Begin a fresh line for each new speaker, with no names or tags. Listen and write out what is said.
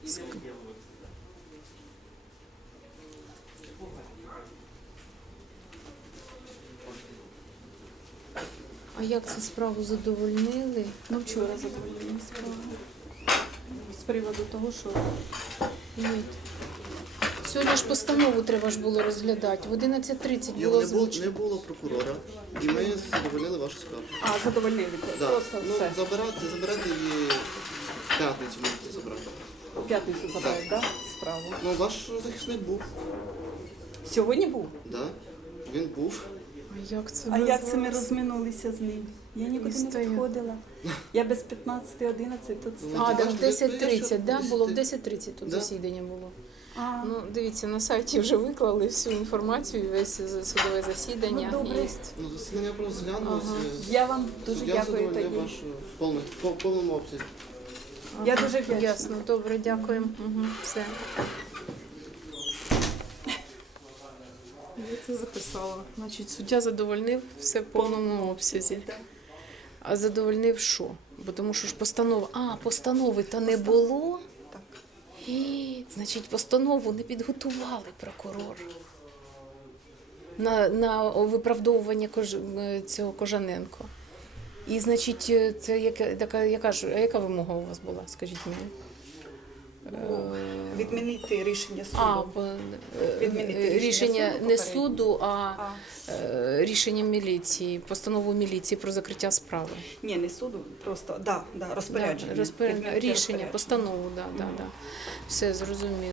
А як це справу задовольнили?
Ну, вчора задовольнили справу. З приводу того, що
Ні. Сьогодні ж постанову треба ж було розглядати. В 11:30 було озвучено.
Не було прокурора, і ми задовольнили вашу скаргу.
задовольнили.
Да.
Просто
Ну,
все.
забирати її в п'ятницю можете забрати.
У п'ятницю забирають, так? Справу.
Ну, ваш захисник був,
Сьогодні був?
да? Він був.
А як це
А як це ми
називалося?
розминулися з ним? Я нікуди не
стояв.
підходила. Я без 15:11 тут
А,
стояла.
так в
Бачите,
10:30, да? Було в
10:30.
10:30 тут
Да.
засідання було.
А,
Ну, дивіться, на сайті вже виклали всю інформацію, весь судове засідання.
Ну, добре.
Є.
Ну, засідання просто зглянулося.
Ага.
я вам дуже
Суддя
дякую
задовольнив
тоді.
вашу в повному обсязі.
Я дуже вдячна.
Ясно, добре, дякуємо. Угу, все. Я це записала. Значить, суддя задовольнив все в повному обсязі. А задовольнив що? Бо тому що ж постанови то не було.
Так.
Значить, постанову не підготували прокурор на виправдовування цього Кожаненко. І, значить, це яка вимога у вас була, скажіть мені?
Відмінити рішення суду. Відмінити
рішення
суду
не
попереднє.
суду, а рішення міліції, постанову міліції про закриття справи.
Ні, не суду, просто розпорядження.
Рішення,
Відмінити розпорядження.
постанову, да. Все зрозуміло.